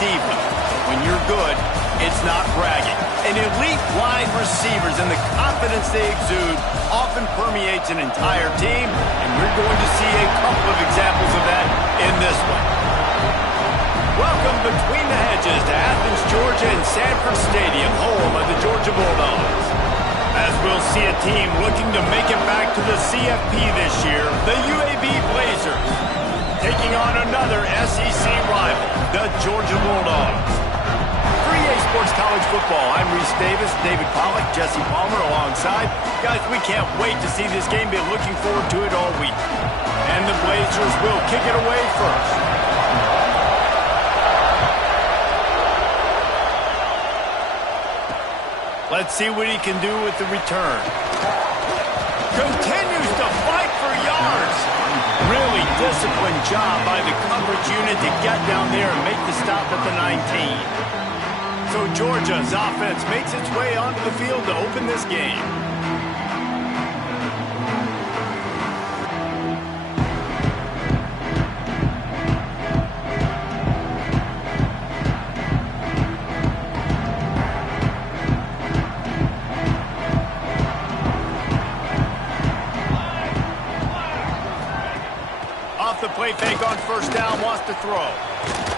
diva. When you're good, it's not bragging. And elite wide receivers and the confidence they exude often permeates an entire team, and we're going to see a couple of examples of that in this one. Welcome between the hedges to Athens, Georgia and Sanford Stadium, home of the Georgia Bulldogs. As we'll see a team looking to make it back to the CFP this year, the UAB Blazers, taking on another SEC rival, the Georgia Bulldogs. For EA Sports College Football, I'm Reese Davis, David Pollack, Jesse Palmer alongside. Guys, we can't wait to see this game. Been looking forward to it all week. And the Blazers will kick it away first. Let's see what he can do with the return. Continues to fight for yards. Really disciplined job by the coverage unit to get down there and make the stop at the 19. So Georgia's offense makes its way onto the field to open this game. Off the play fake on first down, wants to throw.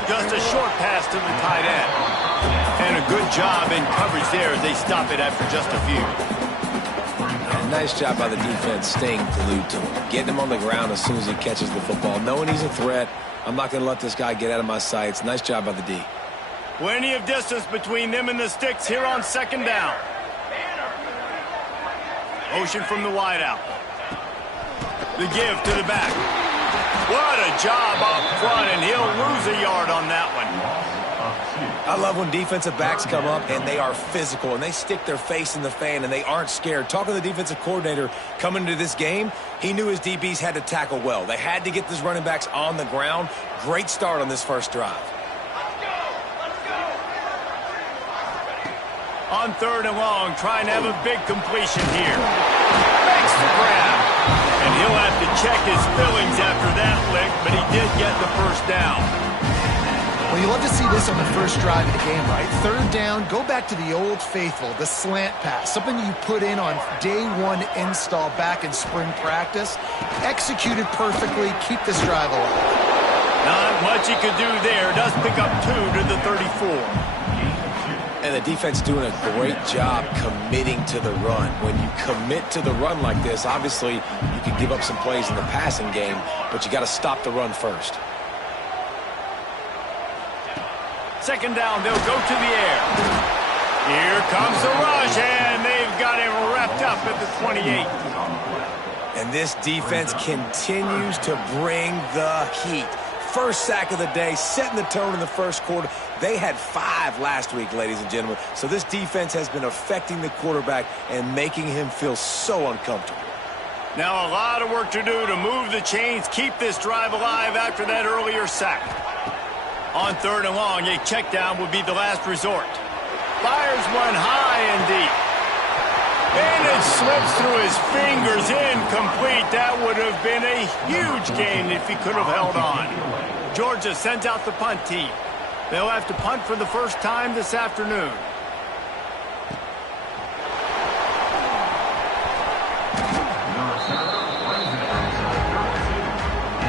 Just a short pass to the tight end. And a good job in coverage there as they stop it after just a few. And nice job by the defense staying glued to him. Getting him on the ground as soon as he catches the football. Knowing he's a threat, I'm not going to let this guy get out of my sights. Nice job by the D. Plenty of distance between them and the sticks here on second down. Motion from the wideout. The give to the back. What a job up front, and he'll lose a yard on that one. I love when defensive backs come up and they are physical and they stick their face in the fan and they aren't scared. Talking to the defensive coordinator coming into this game, he knew his DBs had to tackle well. They had to get these running backs on the ground. Great start on this first drive. On third and long, trying to have a big completion here. Makes the grab. And he'll have to check his feelings after that lick, but he did get the first down. Well, you love to see this on the first drive of the game, right? Third down, go back to the old faithful, the slant pass, something you put in on day one install back in spring practice. Executed perfectly, keep this drive alive. Not much he could do there. Does pick up 2 to the 34. And the defense doing a great job committing to the run. When you commit to the run like this, obviously you can give up some plays in the passing game, but you got to stop the run first. Second down, they'll go to the air. Here comes the rush, and they've got him wrapped up at the 28. And this defense continues to bring the heat. First sack of the day, setting the tone in the first quarter. They had 5 last week, ladies and gentlemen. So this defense has been affecting the quarterback and making him feel so uncomfortable. Now a lot of work to do to move the chains, keep this drive alive after that earlier sack. On third and long, a check down would be the last resort. Fires one high and deep. And it slips through his fingers, incomplete. That would have been a huge gain if he could have held on. Georgia sends out the punt team. They'll have to punt for the first time this afternoon.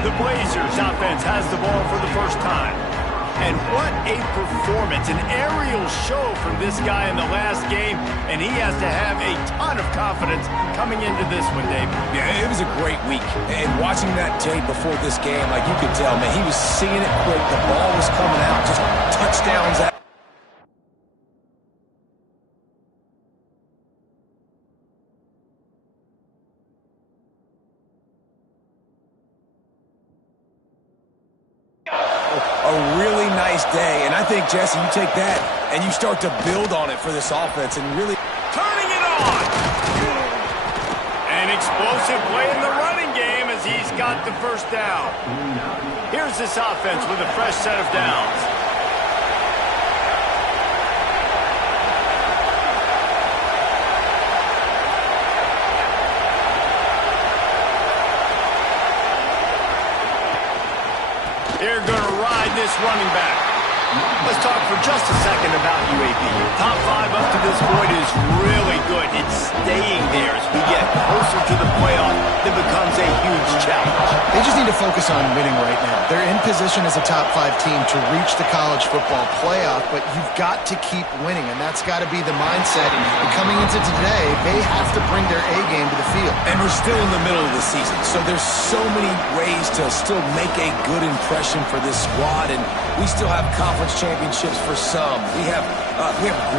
The Blazers offense has the ball for the first time. And what a performance, an aerial show from this guy in the last game, and he has to have a ton of confidence coming into this one, David. Yeah, it was a great week. And watching that tape before this game, like you could tell, man, he was seeing it quick. The ball was coming out, just touchdowns out. A really nice day, and I think, Jesse, you take that and you start to build on it for this offense and really turning it on. An explosive play in the running game as he's got the first down. Here's this offense with a fresh set of downs. They're going to ride this running back. Let's talk for just a second about UAB. Top 5 up to this point is really good. It's staying there as we get closer to the playoff. That becomes a huge challenge. They just need to focus on winning right now. They're in position as a top 5 team to reach the college football playoff, but you've got to keep winning, and that's got to be the mindset. And coming into today, they have to bring their A game to the field. And we're still in the middle of the season, so there's so many ways to still make a good impression for this squad, and we still have conference championships for some. We have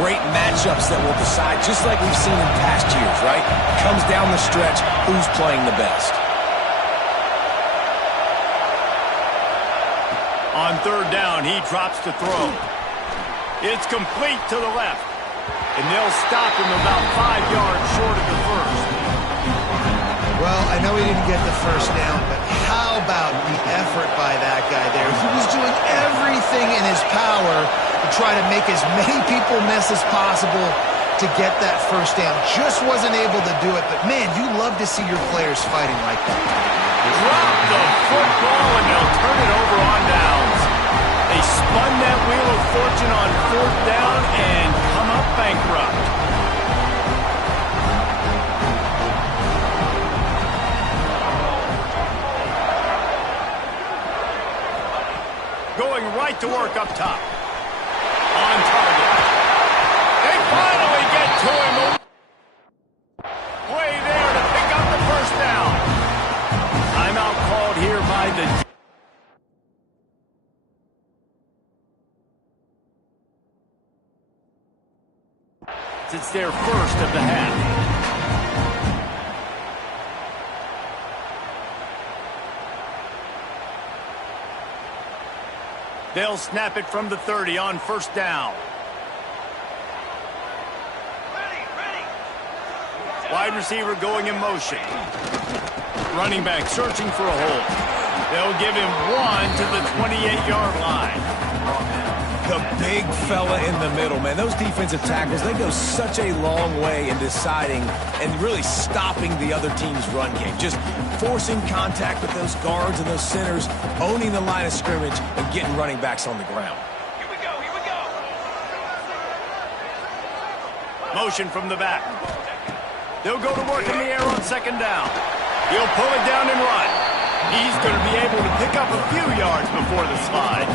great matchups that will decide, just like we've seen in past years, right? Comes down the stretch, who's playing the best. On third down, he drops to throw. It's complete to the left. And they'll stop him about 5 yards short of the first. Well, I know he didn't get the first down, but how about the effort by that guy there? He was doing everything in his power to try to make as many people miss as possible to get that first down. Just wasn't able to do it, but man, you love to see your players fighting like that. Drop the football, and they'll turn it over on downs. They spun that wheel of fortune on fourth down and come up bankrupt. Going right to work up top. On target. They finally get to him. Way there to pick up the first down. Timeout called here by the... It's their first of the half. They'll snap it from the 30 on first down. Wide receiver going in motion. Running back searching for a hole. They'll give him 1 to the 28-yard line. The big fella in the middle, man. Those defensive tackles, they go such a long way in deciding and really stopping the other team's run game. Just forcing contact with those guards and those centers, owning the line of scrimmage, and getting running backs on the ground. Here we go, here we go. Motion from the back. They'll go to work in the air on second down. He'll pull it down and run. He's going to be able to pick up a few yards before the slide.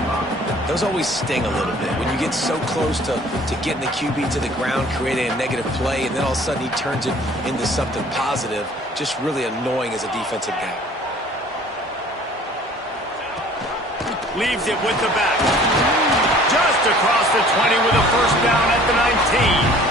Those always sting a little bit when you get so close to getting the QB to the ground, creating a negative play, and then all of a sudden he turns it into something positive. Just really annoying as a defensive guy. Leaves it with the back. Just across the 20 with a first down at the 19.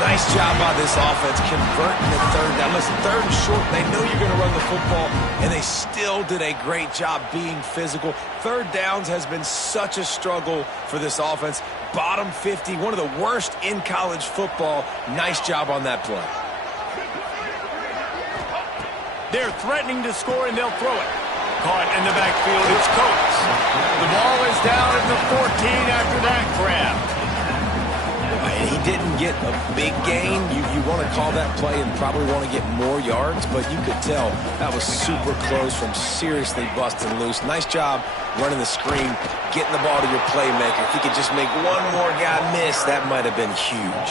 Nice job by this offense converting the third down. Listen, third and short, they know you're going to run the football, and they still did a great job being physical. Third downs has been such a struggle for this offense. Bottom 50, one of the worst in college football. Nice job on that play. They're threatening to score, and they'll throw it. Caught in the backfield, it's Coates. The ball is down at the 14 after that grab. And he didn't get a big gain. You want to call that play and probably want to get more yards, but you could tell that was super close from seriously busting loose. Nice job running the screen, getting the ball to your playmaker. If he could just make one more guy miss, that might have been huge.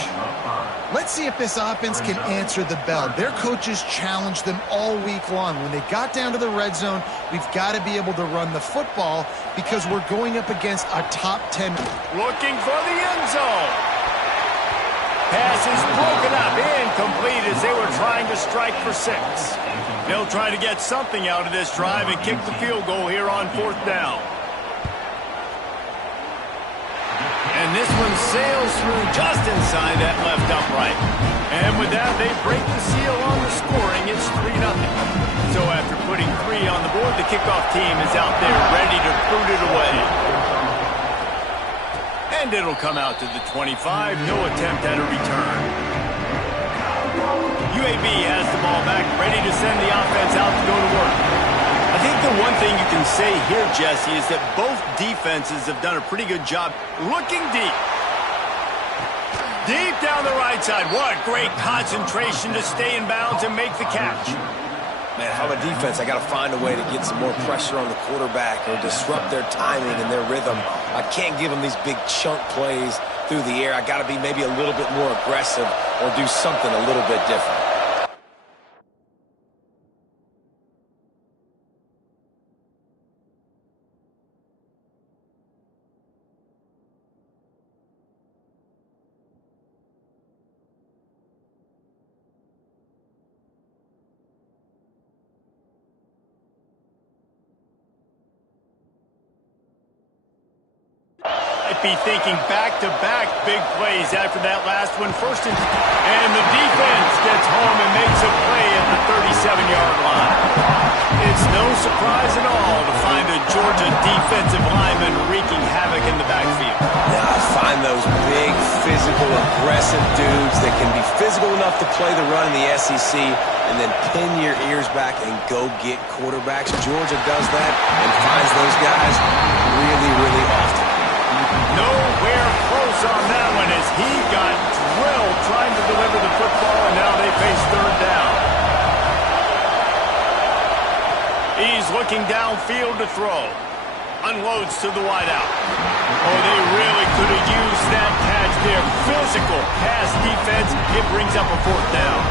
Let's see if this offense can answer the bell. Their coaches challenged them all week long. When they got down to the red zone, we've got to be able to run the football because we're going up against a top 10. Looking for the end zone. Pass is broken up, incomplete as they were trying to strike for 6. They'll try to get something out of this drive and kick the field goal here on fourth down. And this one sails through just inside that left upright. And with that, they break the seal on the scoring. It's 3-0. So after putting 3 on the board, the kickoff team is out there ready to boot it away. And it'll come out to the 25. No attempt at a return. UAB has the ball back, ready to send the offense out to go to work. I think the one thing you can say here, Jesse, is that both defenses have done a pretty good job looking deep. Deep down the right side. What great concentration to stay in bounds and make the catch. Man, if I'm a defense, I got to find a way to get some more pressure on the quarterback or disrupt their timing and their rhythm. I can't give them these big chunk plays through the air. I got to be maybe a little bit more aggressive or do something a little bit different. Be thinking back-to-back big plays after that last one. And the defense gets home and makes a play at the 37-yard line. It's no surprise at all to find a Georgia defensive lineman wreaking havoc in the backfield. Yeah, I find those big, physical, aggressive dudes that can be physical enough to play the run in the SEC and then pin your ears back and go get quarterbacks. Georgia does that and finds those guys really, really often. Nowhere close on that one as he got drilled trying to deliver the football, and now they face third down. He's looking downfield to throw. Unloads to the wideout. Oh, they really could have used that catch there. Physical pass defense. It brings up a fourth down.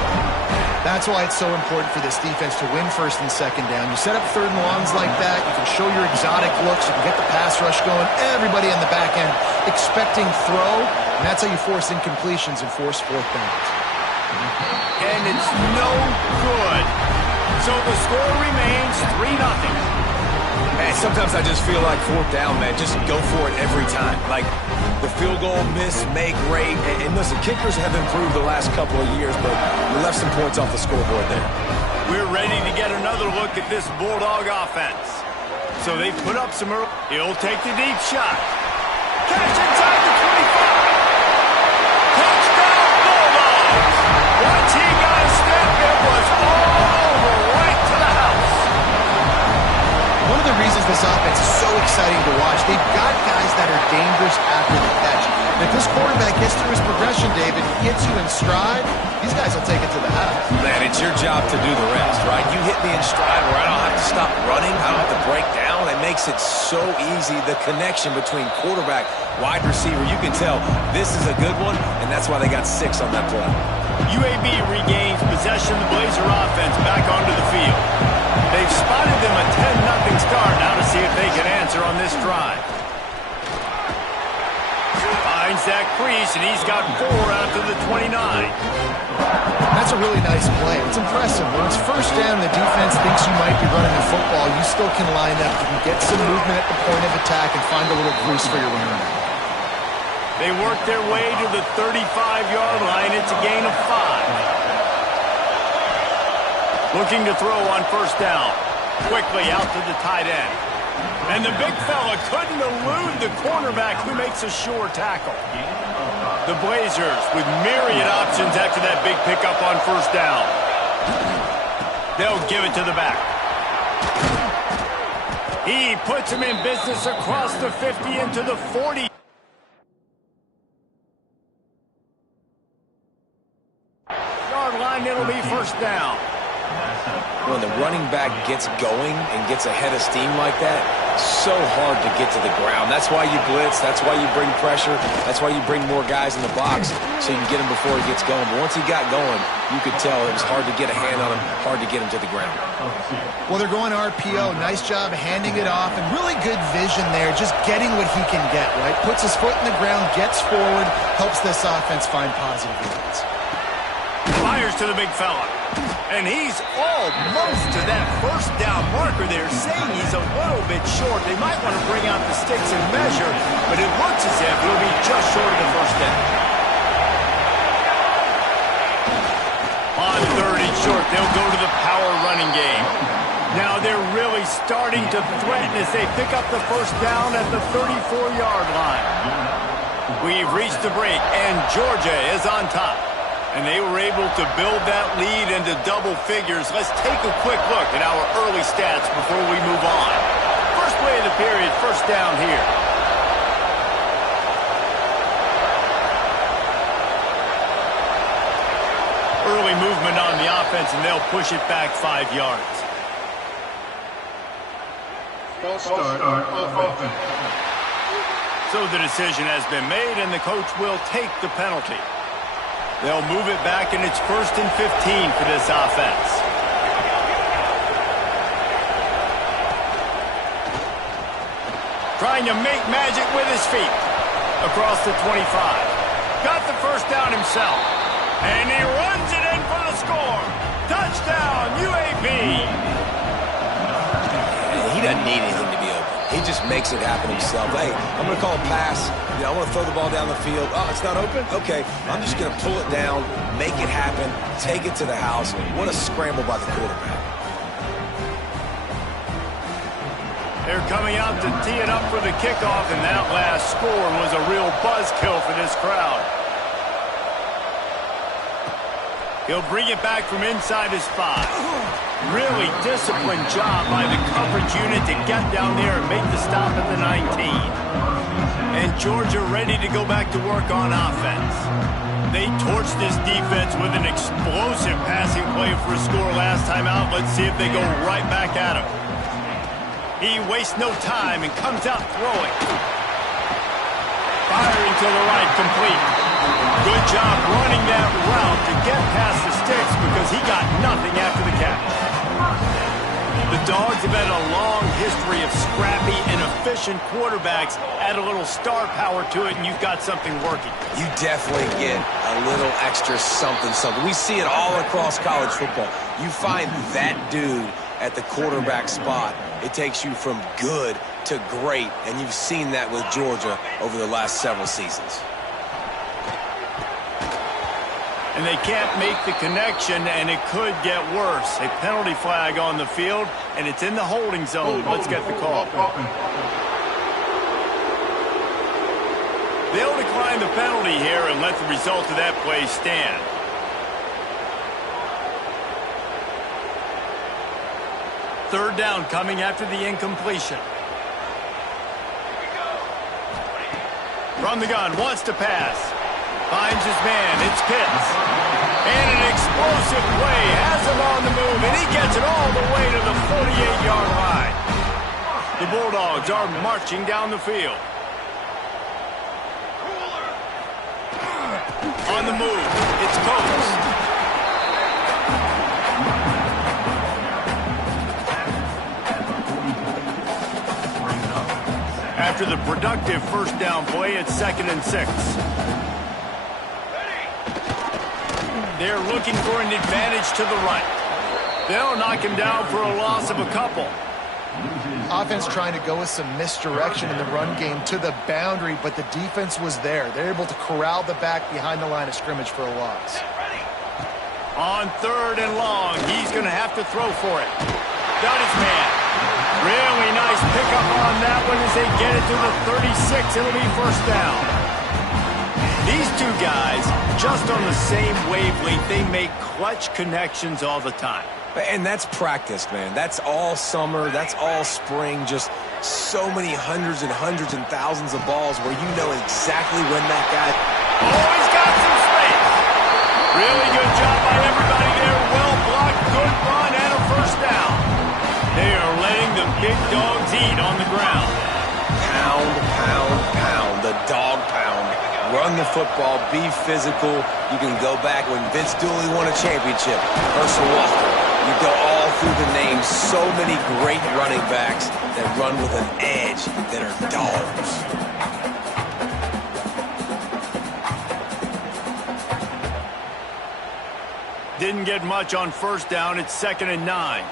That's why it's so important for this defense to win first and second down. You set up third and longs like that, you can show your exotic looks, you can get the pass rush going, everybody on the back end expecting throw, and that's how you force incompletions and force fourth downs. And it's no good. So the score remains 3-0. Man, sometimes I just feel like fourth down, man. Just go for it every time. Like the field goal miss, make rate. And listen, kickers have improved the last couple of years, but we left some points off the scoreboard there. We're ready to get another look at this Bulldog offense. So they put up some early. He'll take the deep shot. Catch inside the 25. Touchdown Bulldogs. Once he got a step, it was all over right to the house. One of the reasons this offense is so exciting to watch, they've got guys that are dangerous after the catch. And if this quarterback gets through his progression, David, gets you in stride, these guys will take it to the house. Man, it's your job to do the rest, right? You hit me in stride where I don't have to stop running, I don't have to break down. It makes it so easy, the connection between quarterback, wide receiver. You can tell this is a good one, and that's why they got 6 on that play. UAB regains possession of the Blazer offense back onto the field. They've spotted them a 10-0 start. Now to see if they can answer on this drive. Finds that crease, and he's got 4 out of the 29. That's a really nice play. It's impressive. When it's first down, the defense thinks you might be running the football. You still can line up. You can get some movement at the point of attack and find a little crease for your running back. They work their way to the 35-yard line. It's a gain of 5. Looking to throw on first down. Quickly out to the tight end. And the big fella couldn't elude the cornerback who makes a sure tackle. The Blazers with myriad options after that big pickup on first down. They'll give it to the back. He puts him in business across the 50 into the 40. Yard line, it'll be first down. When the running back gets going and gets ahead of steam like that, so hard to get to the ground. That's why you blitz. That's why you bring pressure. That's why you bring more guys in the box so you can get him before he gets going. But once he got going, you could tell it was hard to get a hand on him, hard to get him to the ground. Well, they're going RPO. Nice job handing it off, and really good vision there, just getting what he can get, right? Puts his foot in the ground, gets forward, helps this offense find positive yards. Fires to the big fella. And he's almost to that first down marker there, saying he's a little bit short. They might want to bring out the sticks and measure, but it looks as if he'll be just short of the first down. On third and short, they'll go to the power running game. Now they're really starting to threaten as they pick up the first down at the 34-yard line. We've reached the break, and Georgia is on top. And they were able to build that lead into double figures. Let's take a quick look at our early stats before we move on. First play of the period, first down here. Early movement on the offense. offense, and they'll push it back 5 yards. False start on offense. So the decision has been made, and the coach will take the penalty. They'll move it back, and it's 1st and 15 for this offense. Trying to make magic with his feet. Across the 25. Got the first down himself. And he runs it in for the score. Touchdown, UAB. He doesn't need anything to be open. He just makes it happen himself. Hey, I'm going to call a pass. I want to throw the ball down the field. Oh, it's not open? Okay. I'm just going to pull it down, make it happen, take it to the house. What a scramble by the quarterback. They're coming out to tee it up for the kickoff, and that last score was a real buzzkill for this crowd. He'll bring it back from inside his 5. Really disciplined job by the coverage unit to get down there and make the stop at the 19. And Georgia ready to go back to work on offense. They torched this defense with an explosive passing play for a score last time out. Let's see if they go right back at him. He wastes no time and comes out throwing. Firing to the right, complete. Good job running that route to get past the sticks because he got nothing after the catch. The Dogs have had a long history of scrappy and efficient quarterbacks. Add a little star power to it, and you've got something working. You definitely get a little extra something. We see it all across college football. You find that dude at the quarterback spot, it takes you from good to great, and you've seen that with Georgia over the last several seasons. And they can't make the connection, and it could get worse. A penalty flag on the field, and it's in the holding zone. Let's get the call. They'll decline the penalty here and let the result of that play stand. Third down coming after the incompletion. From the gun, wants to pass. Finds his man, it's Pitts. And an explosive play, has him on the move, and he gets it all the way to the 48-yard line. The Bulldogs are marching down the field. On the move, it's Coates. After the productive first down play, it's 2nd and 6. They're looking for an advantage to the right. They'll knock him down for a loss of a couple. Offense trying to go with some misdirection in the run game to the boundary, but the defense was there. They're able to corral the back behind the line of scrimmage for a loss. On 3rd and long, he's going to have to throw for it. Got his man. Really nice pickup on that one as they get it to the 36. It'll be first down. These two guys, just on the same wavelength, they make clutch connections all the time. And that's practice, man. That's all summer. That's all spring. Just so many hundreds and thousands of balls where you know exactly when that guy... Oh, he's got some space. Really good job by everybody there. Well blocked, good run, and a first down. They are letting the big dogs eat on the ground. Pound, pound, pound. The dog pound. Run the football. Be physical. You can go back when Vince Dooley won a championship. Herschel Walker. You go all through the names. So many great running backs that run with an edge that are dogs. Didn't get much on first down. It's 2nd and 9.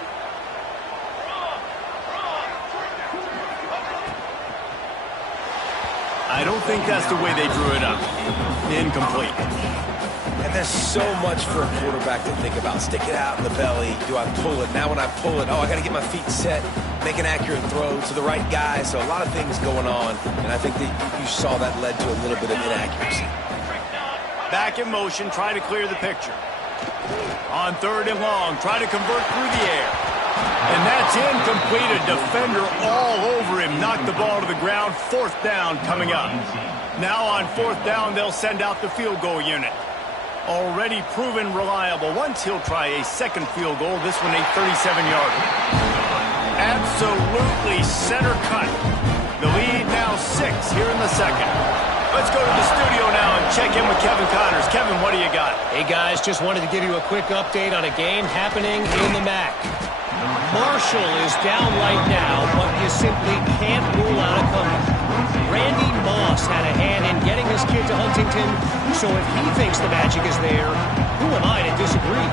I don't think that's the way they drew it up. Incomplete. And there's so much for a quarterback to think about. Stick it out in the belly. Do I pull it? Now when I pull it, oh, I got to get my feet set, make an accurate throw to the right guy. So a lot of things going on, and I think that you saw that led to a little bit of inaccuracy. Back in motion, try to clear the picture. On 3rd and long, try to convert through the air. And that's incomplete. A defender all over him. Knocked the ball to the ground. 4th down coming up. Now on 4th down, they'll send out the field goal unit. already proven reliable. Once he'll try a second field goal, this one a 37-yarder. Absolutely center cut. The lead now 6 here in the second. Let's go to the studio now and check in with Kevin Connors. Kevin, what do you got? Hey, guys, just wanted to give you a quick update on a game happening in the MAC. Marshall is down right now, but you simply can't rule out a comeback. Randy Moss had a hand in getting his kid to Huntington, so if he thinks the magic is there, who am I to disagree?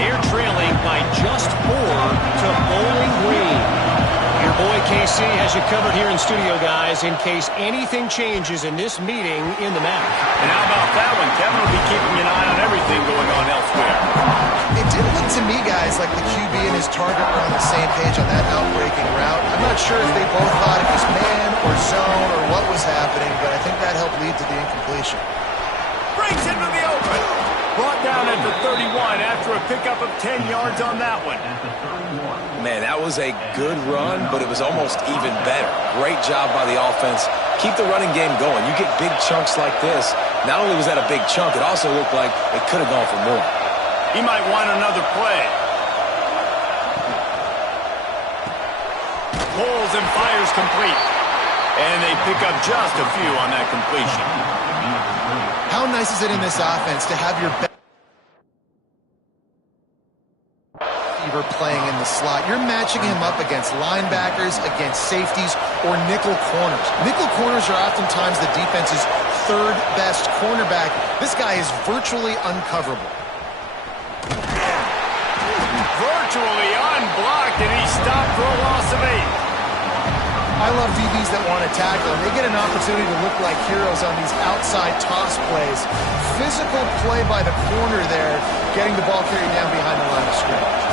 They're trailing by just 4 to Bowling Green. Your boy KC has you covered here in studio, guys, in case anything changes in this meeting in the MAC. And how about that one? Kevin will be keeping an eye on everything going on elsewhere. It did look to me, guys, like the QB and his target were on the same page on that outbreaking route. I'm not sure if they both thought it was man or zone or what was happening, but I think that helped lead to the incompletion. Brings into the open. Brought down at the 31 after a pickup of 10 yards on that one. Man, that was a good run, but it was almost even better. Great job by the offense. Keep the running game going. You get big chunks like this. Not only was that a big chunk, it also looked like it could have gone for more. He might want another play. Pulls and fires complete. And they pick up just a few on that completion. How nice is it in this offense to have your best receiver playing in the slot? You're matching him up against linebackers, against safeties, or nickel corners. Nickel corners are oftentimes the defense's third best cornerback. This guy is virtually uncoverable. Virtually unblocked, and he stopped for a loss of 8. I love DBs that want to tackle, and they get an opportunity to look like heroes on these outside toss plays. Physical play by the corner there, getting the ball carried down behind the line of scrimmage.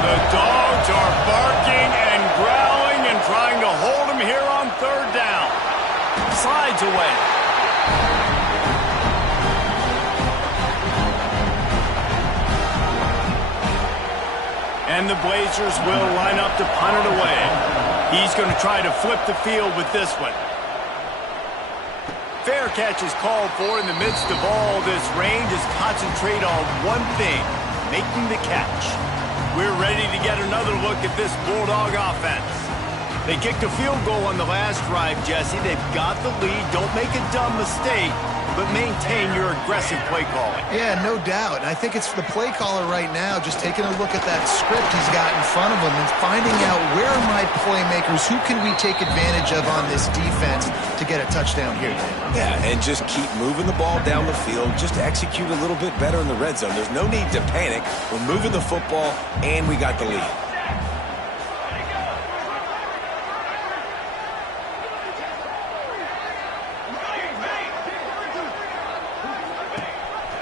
The dogs are barking and growling and trying to hold him here on third down. Slides away. And the Blazers will line up to punt it away. He's going to try to flip the field with this one. Fair catch is called for in the midst of all this rain. Just concentrate on one thing, making the catch. We're ready to get another look at this Bulldog offense. They kicked a field goal on the last drive, Jesse. They've got the lead. Don't make a dumb mistake, but maintain your aggressive play calling. Yeah, no doubt. And I think it's the play caller right now just taking a look at that script he's got in front of him and finding out where are my playmakers, who can we take advantage of on this defense to get a touchdown here. Yeah, and just keep moving the ball down the field. Just execute a little bit better in the red zone. There's no need to panic. We're moving the football, and we got the lead.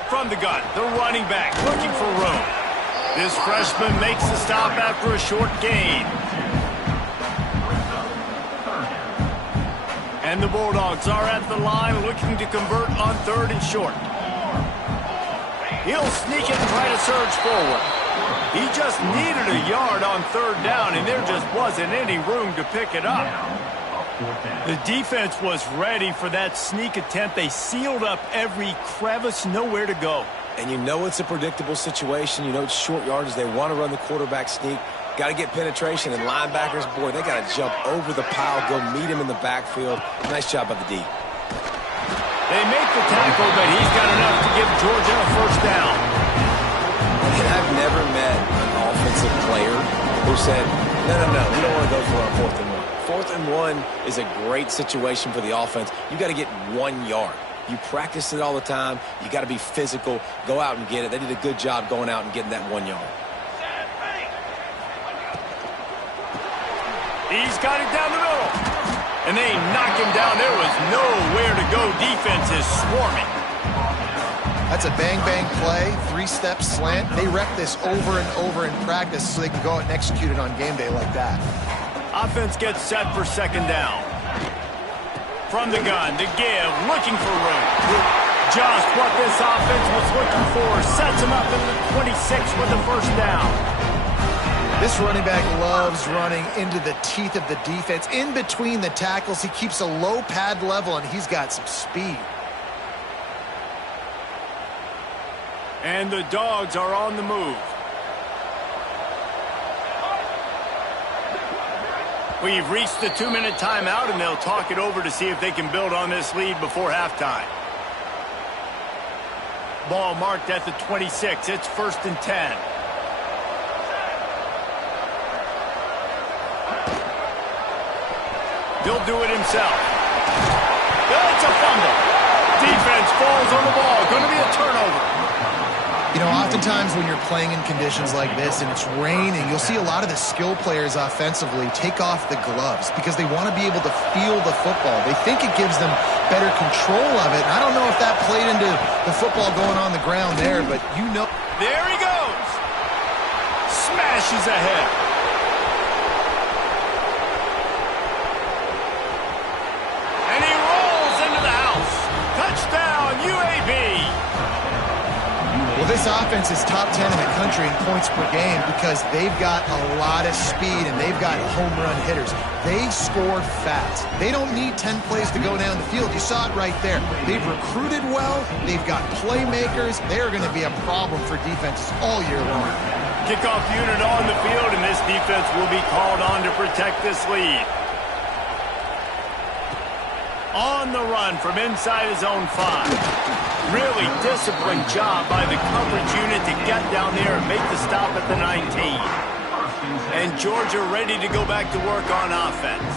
From the gun, the running back looking for room. This freshman makes the stop after a short gain. And the Bulldogs are at the line looking to convert on third and short. He'll sneak it and try to surge forward. He just needed a yard on third down, and there just wasn't any room to pick it up. The defense was ready for that sneak attempt. They sealed up every crevice, nowhere to go. And you know it's a predictable situation. You know it's short yardage. They want to run the quarterback sneak. Got to get penetration. And linebackers, boy, they got to jump over the pile, go meet him in the backfield. Nice job by the D. They make the tackle, but he's got enough to give Georgia a first down. And I've never met an offensive player who said, no, we don't want to go for our 4th and 1. 4th and 1 is a great situation for the offense. You got to get 1 yard. You practice it all the time. You got to be physical. Go out and get it. They did a good job going out and getting that 1 yard. He's got it down the middle. And they knock him down. There was nowhere to go. Defense is swarming. That's a bang-bang play, 3-step slant. They wreck this over and over in practice so they can go out and execute it on game day like that. Offense gets set for second down. From the gun, to give, looking for room. Just what this offense was looking for. Sets him up in the 26 with the first down. This running back loves running into the teeth of the defense. In between the tackles, he keeps a low pad level, and he's got some speed. And the Dogs are on the move. We've reached the 2-minute timeout, and they'll talk it over to see if they can build on this lead before halftime. Ball marked at the 26. It's 1st and 10. He'll do it himself. It's a fumble. Defense falls on the ball. Going to be a turnover. You know, oftentimes when you're playing in conditions like this and it's raining, you'll see a lot of the skill players offensively take off the gloves because they want to be able to feel the football. They think it gives them better control of it. And I don't know if that played into the football going on the ground there, but you know. There he goes. Smashes ahead. And he rolls into the house. Touchdown, UAB. Well, this offense is top 10 in the country in points per game because they've got a lot of speed and they've got home run hitters. They score fast. They don't need 10 plays to go down the field. You saw it right there. They've recruited well. They've got playmakers. They're going to be a problem for defenses all year long. Kickoff unit on the field, and this defense will be called on to protect this lead. On the run from inside his own 5. Really disciplined job by the coverage unit to get down there and make the stop at the 19. And Georgia ready to go back to work on offense.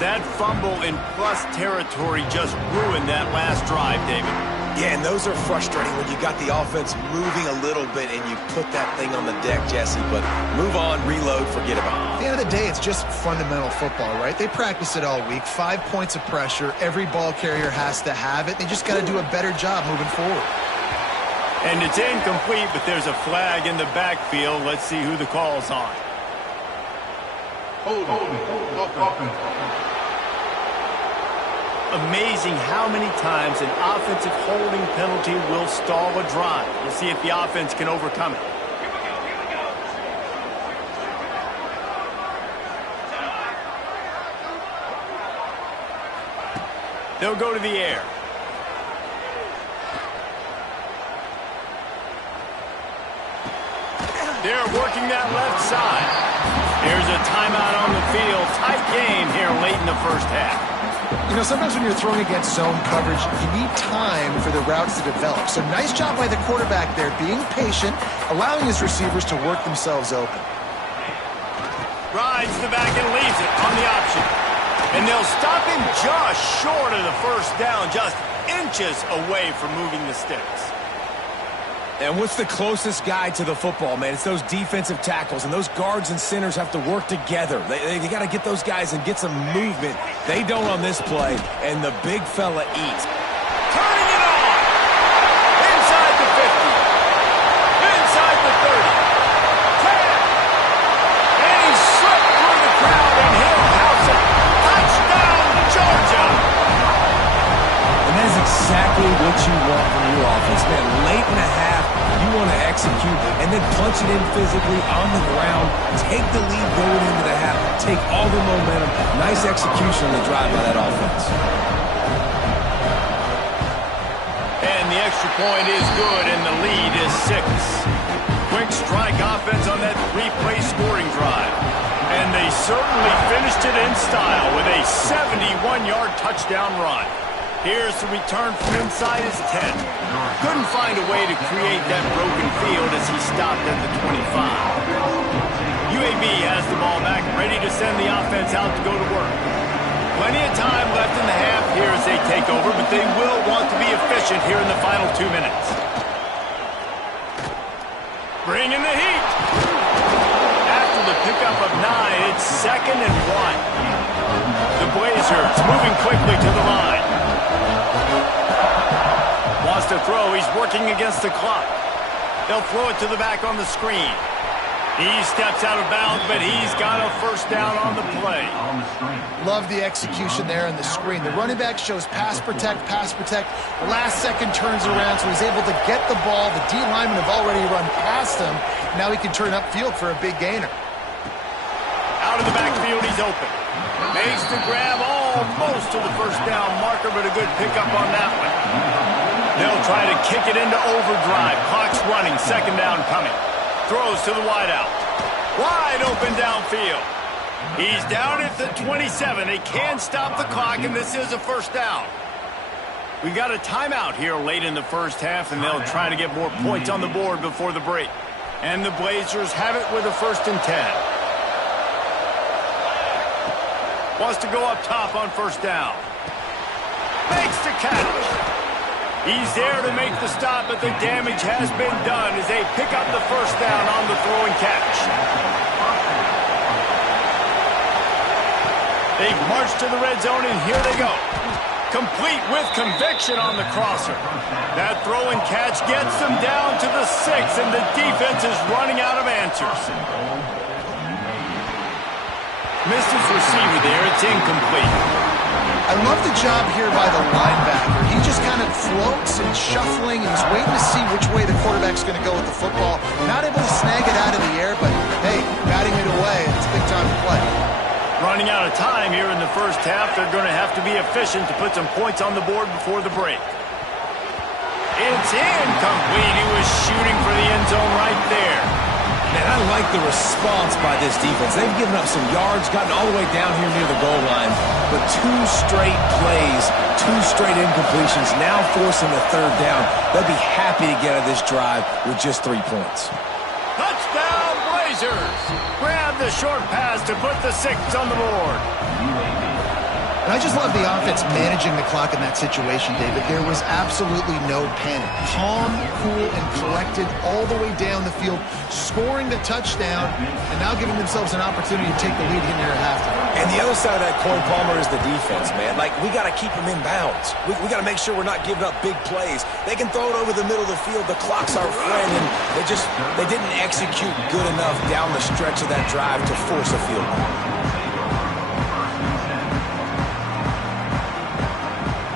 That fumble in plus territory just ruined that last drive, David. Yeah, and those are frustrating when you got the offense moving a little bit and you put that thing on the deck, Jesse. But move on, reload, forget about it. At the end of the day, it's just fundamental football, right? They practice it all week. 5 points of pressure. Every ball carrier has to have it. They just got to do a better job moving forward. And it's incomplete, but there's a flag in the backfield. Let's see who the call's on. Hold offense. Amazing how many times an offensive holding penalty will stall a drive. We'll see if the offense can overcome it. They'll go to the air. They're working that left side. There's a timeout on the field. Tight game here late in the first half. You know, sometimes when you're throwing against zone coverage, you need time for the routes to develop. So nice job by the quarterback there, being patient, allowing his receivers to work themselves open. Rides the back and leaves it on the option. And they'll stop him just short of the first down, just inches away from moving the sticks. And what's the closest guy to the football, man? It's those defensive tackles, and those guards and centers have to work together. They got to get those guys and get some movement. They don't on this play, and the big fella eats. Turning it on! Inside the 50. Inside the 30. 10. And he slipped through the crowd, and he'll house it. Touchdown, Georgia! And that is exactly what you want from your offense, man. Late in the half, you want to execute and then punch it in physically on the ground. Take the lead going into the half. Take all the momentum. Nice execution on the drive by that offense. And the extra point is good, and the lead is 6. Quick strike offense on that 3-play scoring drive. And they certainly finished it in style with a 71-yard touchdown run. Here's the return from inside his 10. Couldn't find a way to create that broken field as he stopped at the 25. UAB has the ball back, ready to send the offense out to go to work. Plenty of time left in the half here as they take over, but they will want to be efficient here in the final 2 minutes. Bringing the heat. After the pickup of 9, it's 2nd and 1. The Blazers moving quickly to the line. Wants to throw. He's working against the clock. They'll throw it to the back on the screen. He steps out of bounds, but he's got a first down on the play. Love the execution there on the screen. The running back shows pass protect, pass protect. Last second turns around, so he's able to get the ball. The D linemen have already run past him. Now he can turn upfield for a big gainer. Out of the backfield, he's open. Makes the grab all almost to the first down marker, but a good pickup on that one. They'll try to kick it into overdrive. Clock's running, second down coming. Throws to the wideout. Wide open downfield. He's down at the 27. They can stop the clock, and this is a first down. We got a timeout here late in the first half, and they'll try to get more points on the board before the break. And the Blazers have it with a 1st and 10. Wants to go up top on first down. Makes the catch. He's there to make the stop, but the damage has been done as they pick up the first down on the throw and catch. They've marched to the red zone, and here they go. Complete with conviction on the crosser. That throw and catch gets them down to the 6, and the defense is running out of answers. Missed his receiver there. It's incomplete. I love the job here by the linebacker. He just kind of floats and shuffling, and he's waiting to see which way the quarterback's going to go with the football. Not able to snag it out of the air, but, hey, batting it away, it's big time to play. Running out of time here in the first half. They're going to have to be efficient to put some points on the board before the break. It's incomplete. He was shooting for the end zone right there. Man, I like the response by this defense. They've given up some yards, gotten all the way down here near the goal line. But 2 straight plays, 2 straight incompletions, now forcing the 3rd down. They'll be happy to get out of this drive with just 3 points. Touchdown, Blazers! Grab the short pass to put the 6 on the board. And I just love the offense managing the clock in that situation, David. There was absolutely no panic. Calm, cool, and collected all the way down the field, scoring the touchdown, and now giving themselves an opportunity to take the lead here near halftime. And the other side of that coin, Palmer, is the defense, man. Like, we got to keep them in bounds. We got to make sure we're not giving up big plays. They can throw it over the middle of the field. The clock's our friend, and they didn't execute good enough down the stretch of that drive to force a field goal.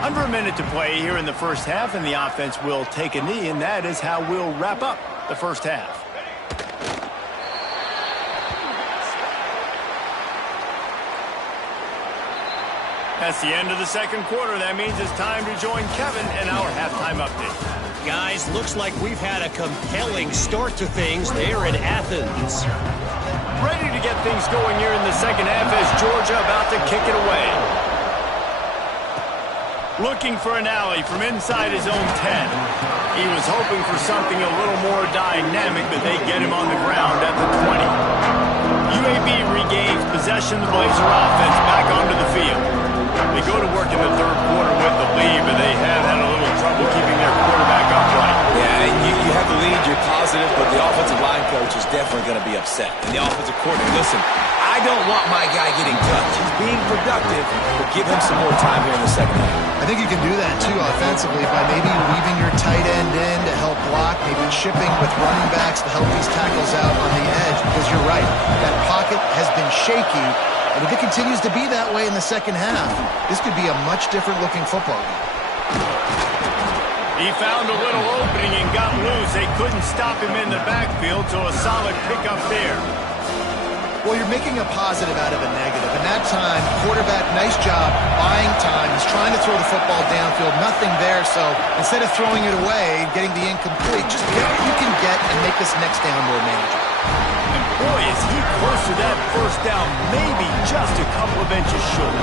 Under a minute to play here in the first half, and the offense will take a knee, and that is how we'll wrap up the first half. That's the end of the second quarter. That means it's time to join Kevin in our halftime update. Guys, looks like we've had a compelling start to things there in Athens. Ready to get things going here in the second half as Georgia about to kick it away. Looking for an alley from inside his own 10. He was hoping for something a little more dynamic, but they get him on the ground at the 20. UAB regains possession of the Blazer offense back onto the field. They go to work in the third quarter with the lead, but they have had a little trouble keeping their quarterback upright. Yeah, you have the lead, you're positive, but the offensive line coach is definitely going to be upset. And the offensive coordinator, listen, I don't want my guy getting touched. He's being productive, but give him some more time here in the second half. I think you can do that, too, offensively, by maybe leaving your tight end in to help block, maybe chipping with running backs to help these tackles out on the edge, because you're right, that pocket has been shaky, and if it continues to be that way in the second half, this could be a much different-looking football game. He found a little opening and got loose. They couldn't stop him in the backfield, so a solid pickup there. Well, you're making a positive out of a negative. And that time, quarterback, nice job, buying time. He's trying to throw the football downfield. Nothing there, so instead of throwing it away and getting the incomplete, just get what you can get and make this next down more manageable. And boy, is he close to that first down, maybe just a couple of inches short.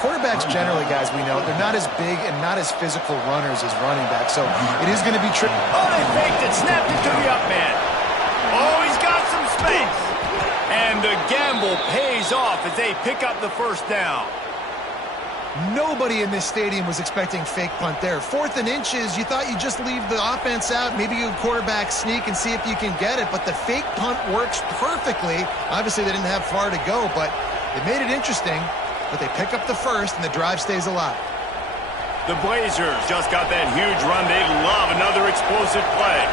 Quarterbacks generally, guys, we know, they're not as big and not as physical runners as running backs, so it is going to be tricky. Oh, they faked it, snapped it to the up man. Oh, he's got some space. And the gamble pays off as they pick up the first down. Nobody in this stadium was expecting fake punt there. 4th and inches, you thought you'd just leave the offense out, maybe you quarterback sneak and see if you can get it, but the fake punt works perfectly. Obviously, they didn't have far to go, but it made it interesting. But they pick up the first, and the drive stays alive. The Blazers just got that huge run. They love another explosive play.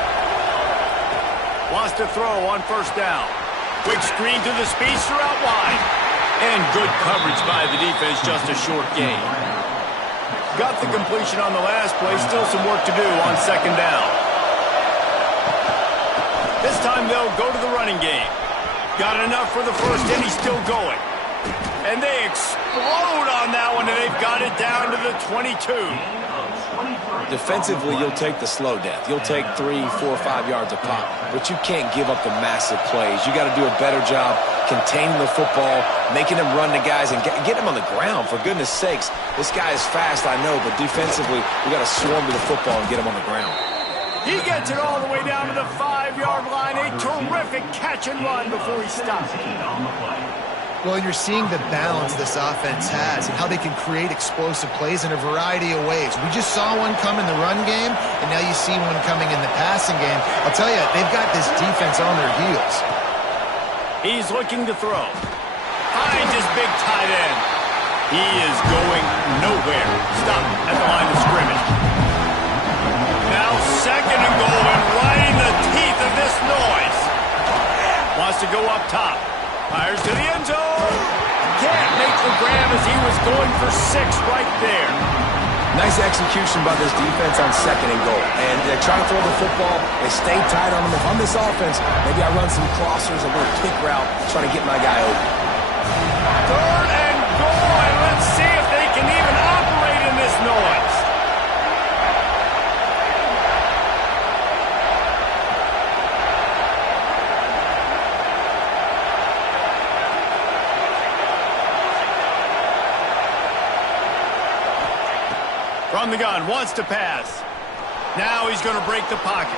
Wants to throw on first down. Quick screen to the speedster out wide. And good coverage by the defense, just a short gain. Got the completion on the last play. Still some work to do on second down. This time they'll go to the running game. Got enough for the first, and he's still going. And they explode brought it down to the 22. Defensively, you'll take the slow death. You'll take 3, 4, 5 yards a pop, but you can't give up the massive plays. You got to do a better job containing the football, making them run the guys, and get them on the ground. For goodness sakes, this guy is fast, I know, but defensively, we got to swarm to the football and get him on the ground. He gets it all the way down to the 5-yard line. A terrific catch and run before he stops. Well, you're seeing the balance this offense has and how they can create explosive plays in a variety of ways. We just saw one come in the run game, and now you see one coming in the passing game. I'll tell you, they've got this defense on their heels. He's looking to throw. Finds his big tight end. He is going nowhere. Stop at the line of scrimmage. Now second and goal, and right in the teeth of this noise. Wants to go up top. Fires to the end zone. Can't make the grab as he was going for 6 right there. Nice execution by this defense on second and goal. And they try to throw the football. They stay tight on them. If I'm this offense, maybe I run some crossers, a little kick route, try to get my guy open. Third and goal, and let's see if they can even operate in this noise. From the gun, wants to pass. Now he's going to break the pocket.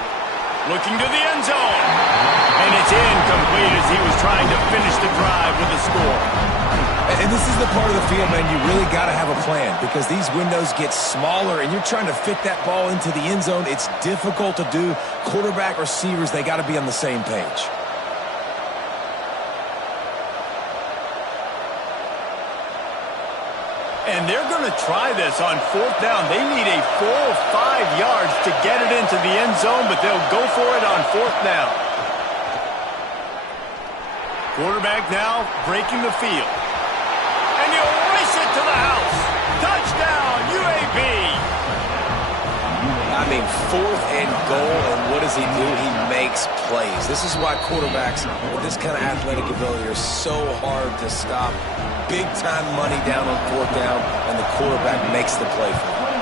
Looking to the end zone. And it's incomplete as he was trying to finish the drive with a score. And this is the part of the field, man, you really got to have a plan because these windows get smaller and you're trying to fit that ball into the end zone. It's difficult to do. Quarterback, receivers, they got to be on the same page. And they're going to try this on 4th down. They need a full 5 yards to get it into the end zone, but they'll go for it on 4th down. Quarterback now breaking the field. And he'll race it to the house. Touchdown, UAB. I mean, 4th and goal, and what does he do? He makes plays. This is why quarterbacks with this kind of athletic ability are so hard to stop. Big-time money down on 4th down, and the quarterback makes the play for him.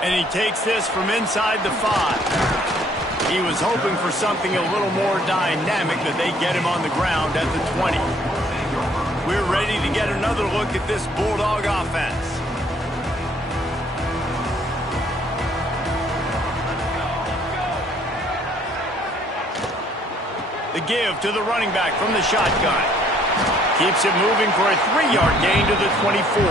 And he takes this from inside the 5. He was hoping for something a little more dynamic, but they get him on the ground at the 20. We're ready to get another look at this Bulldog offense. The give to the running back from the shotgun. Keeps it moving for a 3-yard gain to the 24.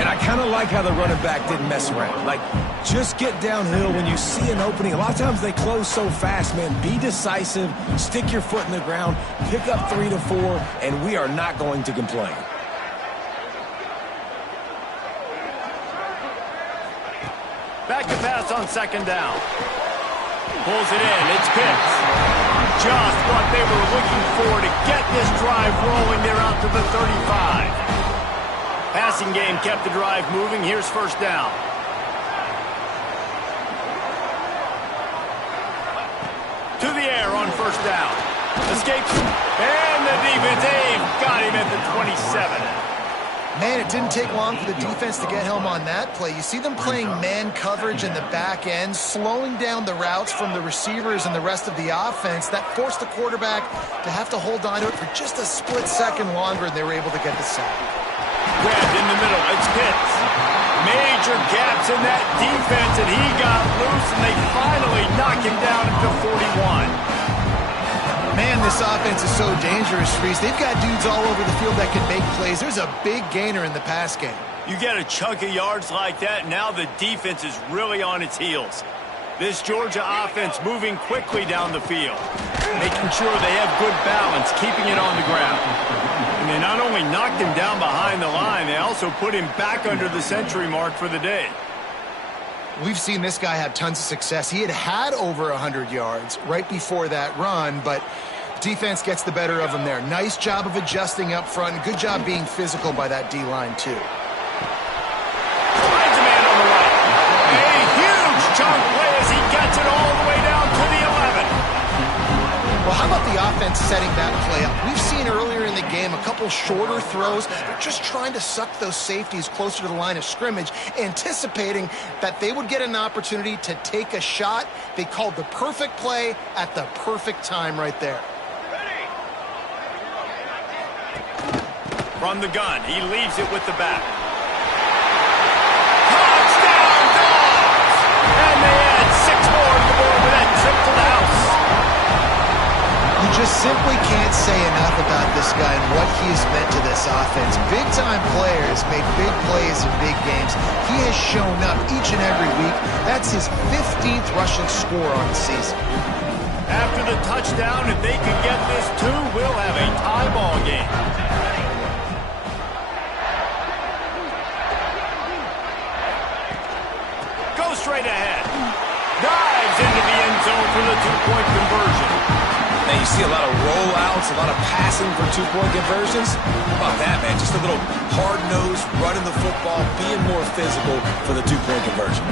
And I kind of like how the running back didn't mess around. Like, just get downhill when you see an opening. A lot of times they close so fast, man. Be decisive, stick your foot in the ground, pick up 3 to 4, and we are not going to complain. Back to pass on 2nd down. Pulls it in. It's Pitts. Just what they were looking for to get this drive rolling. They're out to the 35. Passing game kept the drive moving. Here's 1st down. To the air on 1st down. Escapes. And the defense, they've got him at the 27. Man, it didn't take long for the defense to get home on that play. You see them playing man coverage in the back end, slowing down the routes from the receivers and the rest of the offense. That forced the quarterback to have to hold on to it for just a split second longer, and they were able to get the sack. Grabbed in the middle. It's Pitts. Major gaps in that defense, and he got loose, and they finally knock him down at the 41. Man, this offense is so dangerous, Reese. They've got dudes all over the field that can make plays. There's a big gainer in the pass game. You get a chunk of yards like that, now the defense is really on its heels. This Georgia offense moving quickly down the field, making sure they have good balance, keeping it on the ground. And they not only knocked him down behind the line, they also put him back under the century mark for the day. We've seen this guy have tons of success. He had over 100 yards right before that run, but defense gets the better of him there. Nice job of adjusting up front. Good job being physical by that D-line, too. Finds a man on the right. A huge chunk play as he gets it all the way down to the 11. Well, how about the offense setting that play up? We've seen earlier in the game a couple simple, shorter throws. They're just trying to suck those safeties closer to the line of scrimmage, anticipating that they would get an opportunity to take a shot. They called the perfect play at the perfect time right there. From the gun, he leaves it with the back. Touchdown, Dogs! And they add 6 more to the board with that trip to the house. You just simply can't say enough about this guy and what he has meant to this offense. Big-time players make big plays in big games. He has shown up each and every week. That's his 15th rushing score on the season. After the touchdown, if they can get this too, we'll have a tie ball game. Goes straight ahead. Dives into the end zone for the 2-point conversion. Now you see a lot of rollouts, a lot of passing for 2-point conversions. How about that, man? Just a little hard-nosed, running the football, being more physical for the 2-point conversion.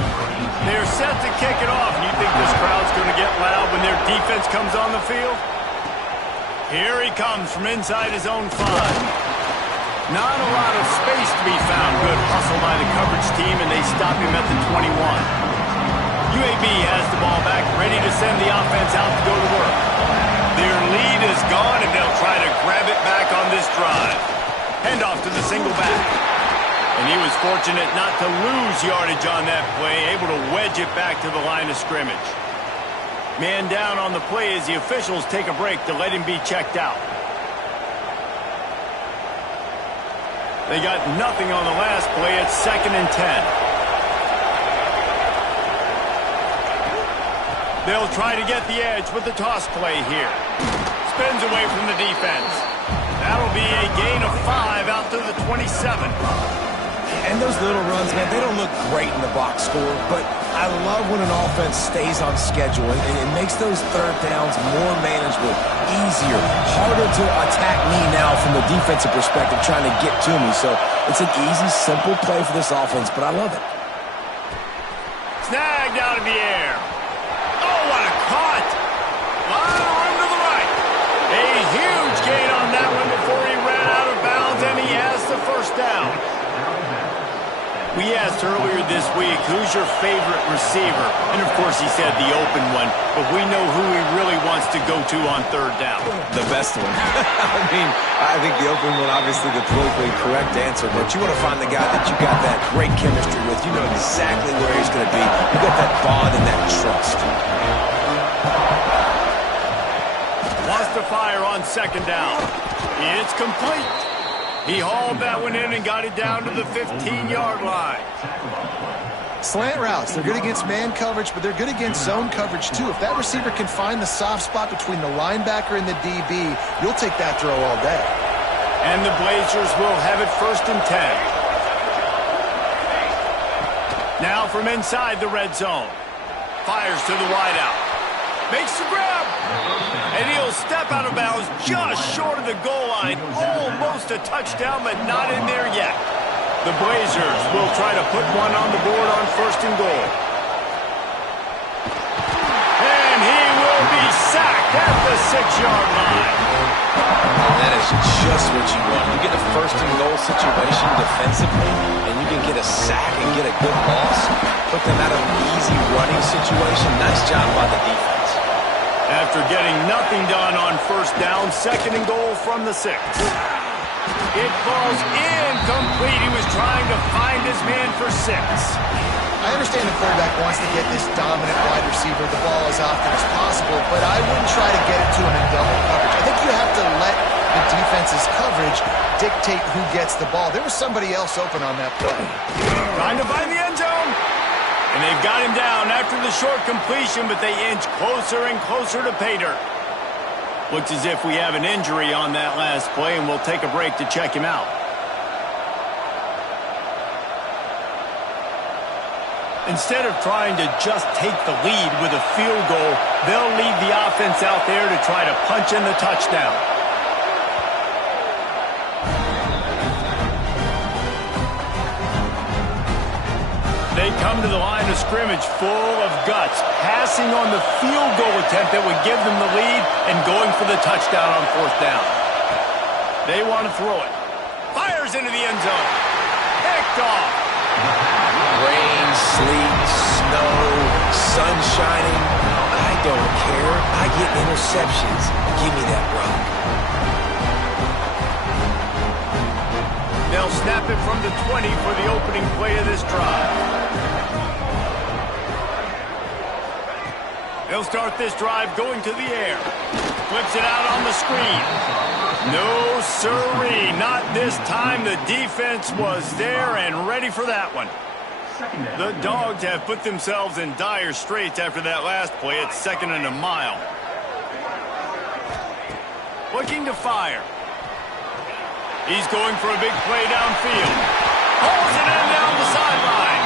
They're set to kick it off. You think this crowd's going to get loud when their defense comes on the field? Here he comes from inside his own 5. Not a lot of space to be found. Good hustle by the coverage team, and they stop him at the 21. UAB has the ball back, ready to send the offense out to go to work. Their lead is gone, and they'll try to grab it back on this drive. Handoff to the single back. And he was fortunate not to lose yardage on that play, able to wedge it back to the line of scrimmage. Man down on the play as the officials take a break to let him be checked out. They got nothing on the last play. It's 2nd and 10. They'll try to get the edge with the toss play here. Spins away from the defense. That'll be a gain of 5 out to the 27. And those little runs, man, they don't look great in the box score, but I love when an offense stays on schedule, and it makes those third downs more manageable, easier, harder to attack me now from the defensive perspective trying to get to me. So it's an easy, simple play for this offense, but I love it. Snagged out of the air. Oh, what a caught. Lot of room to the right. A huge gain on that one before he ran out of bounds, and he has the first down. We asked earlier this week, who's your favorite receiver? And, of course, he said the open one, but we know who he really wants to go to on third down. The best one. I think the open one, obviously the politically correct answer, but you want to find the guy that you got that great chemistry with. You know exactly where he's going to be. You got that bond and that trust. Wants to fire on 2nd down. It's complete. He hauled that one in and got it down to the 15-yard line. Slant routes, they're good against man coverage, but they're good against zone coverage too. If that receiver can find the soft spot between the linebacker and the DB, you'll take that throw all day. And the Blazers will have it 1st and 10. Now from inside the red zone. Fires to the wideout. Makes the grab. And he'll step out of bounds just short of the goal line. Almost a touchdown, but not in there yet. The Blazers will try to put one on the board on 1st and goal. And he will be sacked at the 6-yard line. That is just what you want. You get a 1st and goal situation defensively, and you can get a sack and get a good loss. Put them out of an easy running situation. Nice job by the defense. After getting nothing done on 1st down, 2nd and goal from the 6. It falls incomplete. He was trying to find his man for 6. I understand the quarterback wants to get this dominant wide receiver the ball as often as possible, but I wouldn't try to get it to him in double coverage. I think you have to let the defense's coverage dictate who gets the ball. There was somebody else open on that play. Trying to find the end zone. And they've got him down after the short completion, but they inch closer and closer to pay dirt. Looks as if we have an injury on that last play, and we'll take a break to check him out. Instead of trying to just take the lead with a field goal, they'll leave the offense out there to try to punch in the touchdown. They come to the line of scrimmage full of guts, passing on the field goal attempt that would give them the lead and going for the touchdown on 4th down. They want to throw it. Fires into the end zone. Picked off. Rain, sleet, snow, sun shining. I don't care. I get interceptions. Give me that rock. They'll snap it from the 20 for the opening play of this drive. They'll start this drive going to the air. Flips it out on the screen. No sirree, not this time. The defense was there and ready for that one. The Dogs have put themselves in dire straits after that last play. It's 2nd and a mile. Looking to fire. He's going for a big play downfield. Pulls it in down the sideline.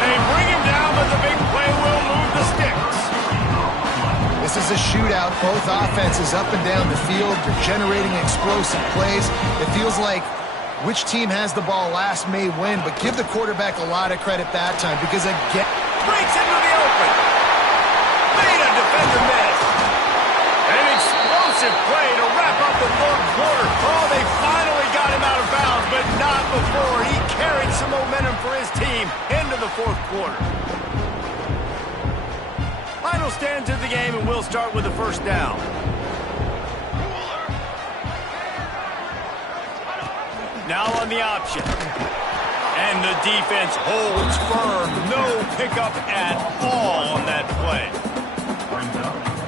They bring him down, but the big play will move the sticks. This is a shootout. Both offenses up and down the field. They're generating explosive plays. It feels like which team has the ball last may win, but give the quarterback a lot of credit that time because again... Breaks into the open. Made a defender miss. An explosive play to wrap up the 4th quarter. Oh, they finally got him out of bounds, but not before. He carried some momentum for his team into the 4th quarter. Final stand to the game, and we'll start with the first down. Now on the option. And the defense holds firm. No pickup at all on that play.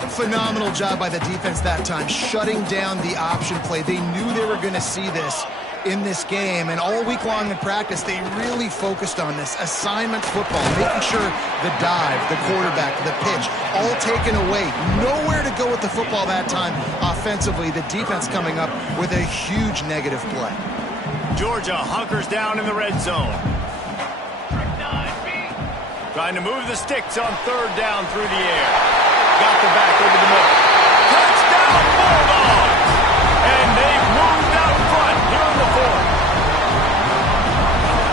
Phenomenal job by the defense that time, shutting down the option play. They knew they were going to see this in this game, and all week long in practice, they really focused on this assignment football, making sure the dive, the quarterback, the pitch, all taken away. Nowhere to go with the football that time offensively. The defense coming up with a huge negative play. Georgia hunkers down in the red zone. Trying to move the sticks on 3rd down through the air. Got the back over the middle. Touchdown Bulldogs! And they've moved out front here in the 4th.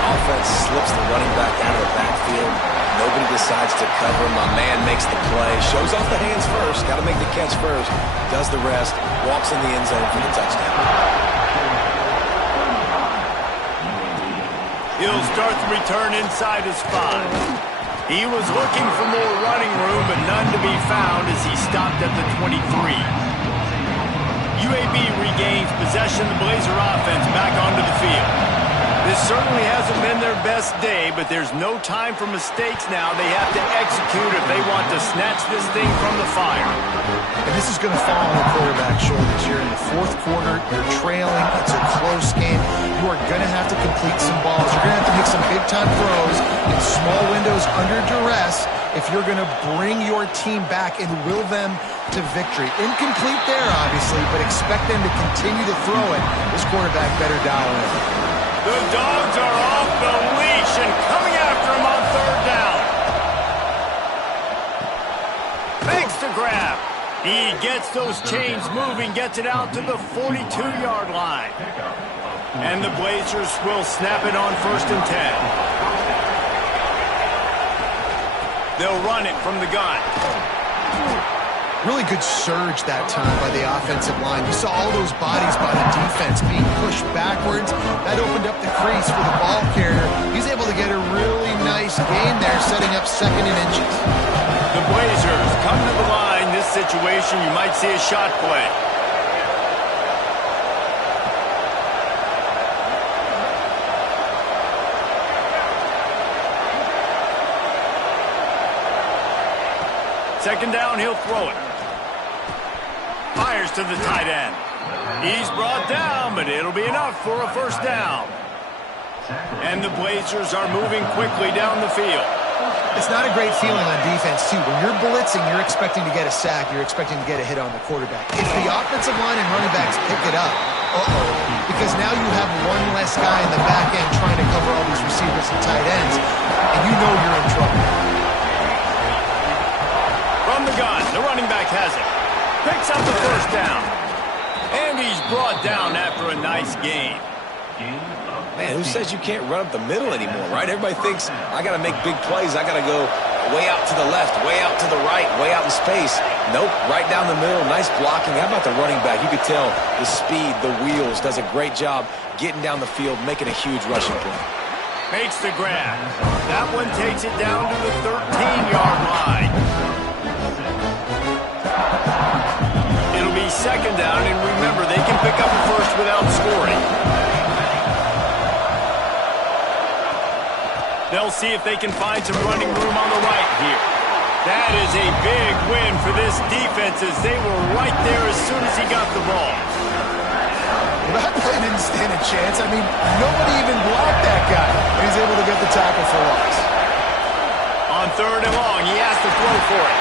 Offense slips the running back out of the backfield. Nobody decides to cover him. My man makes the play. Shows off the hands first. Got to make the catch first. Does the rest. Walks in the end zone for the touchdown. He'll start the return inside his 5. He was looking for more running room, but none to be found as he stopped at the 23. UAB regains possession. The Blazer offense back onto the field. This certainly hasn't been their best day, but there's no time for mistakes now. They have to execute if they want to snatch this thing from the fire. And this is going to fall on the quarterback's shoulders here in the 4th quarter. You're trailing. It's a close game. You are going to have to complete some balls. You're going to have to make some big-time throws in small windows under duress if you're going to bring your team back and will them to victory. Incomplete there, obviously, but expect them to continue to throw it. This quarterback better dial in. The Dogs are off the leash and coming after him on 3rd down. Thanks to grab. He gets those chains moving, gets it out to the 42-yard line. And the Blazers will snap it on 1st and 10. They'll run it from the gun. Really good surge that time by the offensive line. You saw all those bodies by the defense being pushed backwards. That opened up the crease for the ball carrier. He's able to get a really nice gain there, setting up 2nd and inches. The Blazers come to the line. This situation, you might see a shot play. Second down, he'll throw it. Fires to the tight end. He's brought down, but it'll be enough for a 1st down. And the Blazers are moving quickly down the field. It's not a great feeling on defense, too. When you're blitzing, you're expecting to get a sack. You're expecting to get a hit on the quarterback. If the offensive line and running backs pick it up, because now you have one less guy in the back end trying to cover all these receivers and tight ends, and you know you're in trouble. From the gun, the running back has it. Picks up the 1st down. And he's brought down after a nice gain. Man, who says you can't run up the middle anymore, right? Everybody thinks, I got to make big plays. I got to go Way out to the left, way out to the right, way out in space. Nope, right down the middle. Nice blocking. How about the running back? You could tell the speed, the wheels, does a great job getting down the field, making a huge rushing play. Makes the grab. That one takes it down to the 13-yard line. It'll be second down, and remember, they can pick up a first without scoring. They'll see if they can find some running room on the right here. That is a big win for this defense as they were right there as soon as he got the ball. Well, that play didn't stand a chance. I mean, nobody even blocked that guy. He's able to get the tackle for loss. On third and long, he has to throw for it.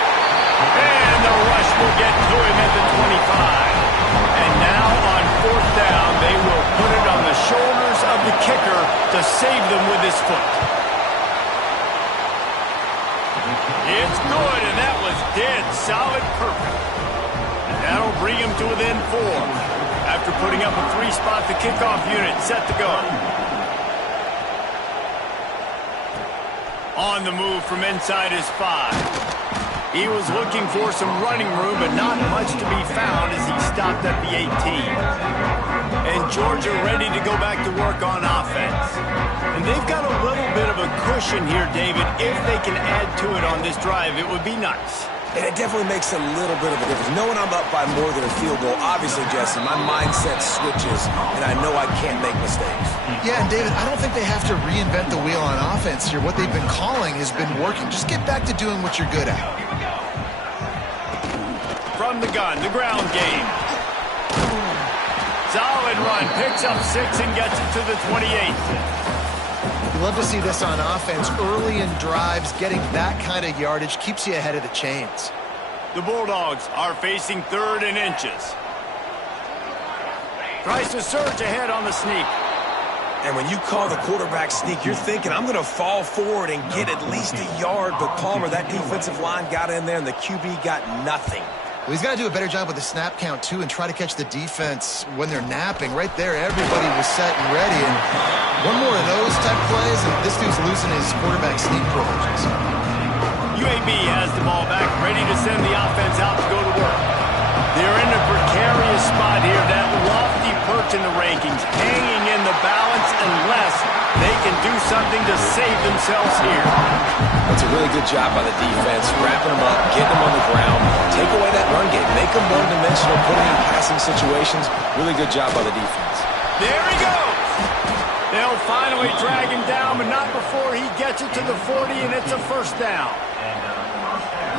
And the rush will get to him at the 25. And now on fourth down, they will put it on the shoulders of the kicker to save them with his foot. It's good, and that was dead solid perfect. That'll bring him to within 4. After putting up a 3-spot, the kickoff unit set to go. On the move from inside his 5. He was looking for some running room, but not much to be found as he stopped at the 18. And Georgia ready to go back to work on offense. And they've got a little bit of a cushion here, David. If they can add to it on this drive, it would be nice. And it definitely makes a little bit of a difference. Knowing I'm up by more than a field goal, obviously, Jesse, my mindset switches, and I know I can't make mistakes. Yeah, and David, I don't think they have to reinvent the wheel on offense here. What they've been calling has been working. Just get back to doing what you're good at. From the gun, the ground game. Solid run, picks up 6 and gets it to the 28. You love to see this on offense. Early in drives, getting that kind of yardage keeps you ahead of the chains. The Bulldogs are facing 3rd and inches. Tries to surge ahead on the sneak. And when you call the quarterback sneak, you're thinking, I'm going to fall forward and get at least a yard. But Palmer, that defensive line got in there, and the QB got nothing. Well, he's got to do a better job with the snap count, too, and try to catch the defense when they're napping. Right there, everybody was set and ready. And one more of those type plays, and this dude's losing his quarterback sneak privileges. UAB has the ball back, ready to send the offense out to go to work. They're in a precarious spot here, that lofty perch in the rankings, hanging in the balance unless they can do something to save themselves here. That's a really good job by the defense, wrapping them up, getting them on the ground, take away that run game, make them one-dimensional, put them in passing situations. Really good job by the defense. There he goes. They'll finally drag him down, but not before he gets it to the 40, and it's a first down.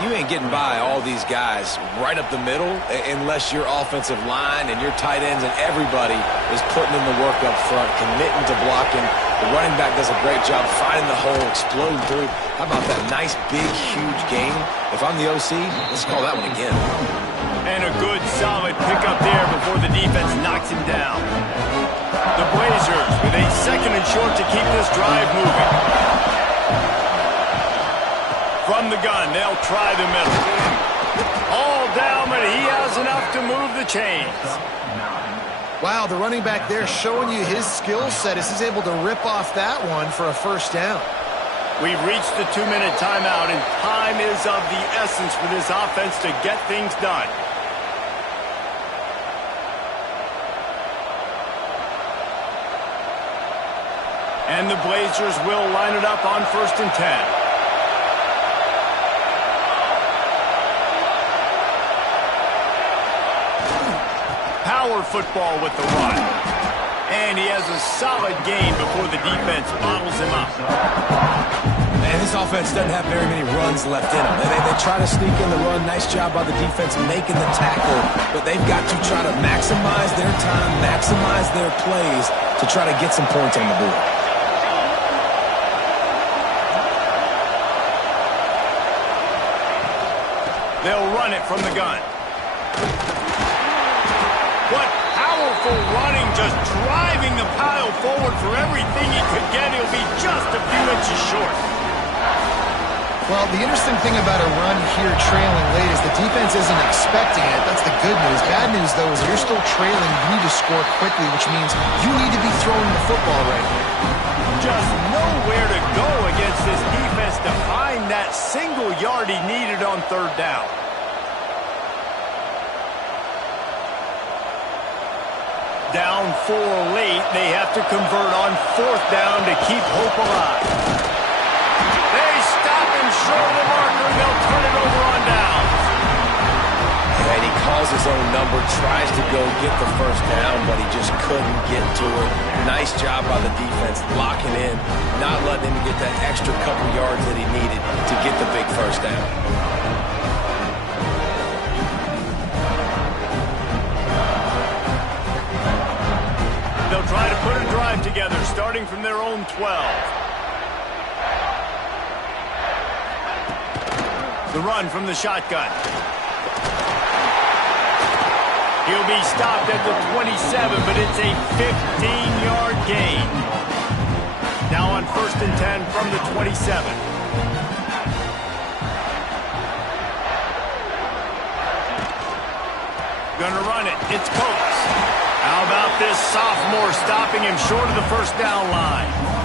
You ain't getting by all these guys right up the middle unless your offensive line and your tight ends and everybody is putting in the work up front, committing to blocking. The running back does a great job finding the hole, exploding through. How about that nice, big, huge gain? If I'm the OC, let's call that one again. And a good, solid pickup there before the defense knocks him down. The Blazers with a 2nd and short to keep this drive moving. From the gun, they'll try the middle. All down, but he has enough to move the chains. Wow, the running back there showing you his skill set as he's able to rip off that one for a first down. We've reached the 2-minute timeout, and time is of the essence for this offense to get things done. And the Blazers will line it up on 1st and 10. Power football with the run. And he has a solid gain before the defense bottles him up. Man, this offense doesn't have very many runs left in them. They try to sneak in the run. Nice job by the defense making the tackle. But they've got to try to maximize their time, maximize their plays to try to get some points on the board. They'll run it from the gun. What powerful running, just driving the pile forward for everything he could get. He'll be just a few inches short. Well, the interesting thing about a run here trailing late is the defense isn't expecting it. That's the good news. Bad news, though, is you're still trailing. You need to score quickly, which means you need to be throwing the football right here. Just nowhere to go against this defense to find that single yard he needed on third down. Down 4 late, they have to convert on fourth down to keep hope alive. They stop him short of the marker, and they'll turn it over on downs. And he calls his own number, tries to go get the first down, but he just couldn't get to it. Nice job by the defense, locking in, not letting him get that extra couple yards that he needed to get the big first down. They'll try to put a drive together, starting from their own 12. The run from the shotgun. He'll be stopped at the 27, but it's a 15-yard gain. Now on 1st and 10 from the 27. Gonna run it. It's Coates. How about this sophomore stopping him short of the first down line?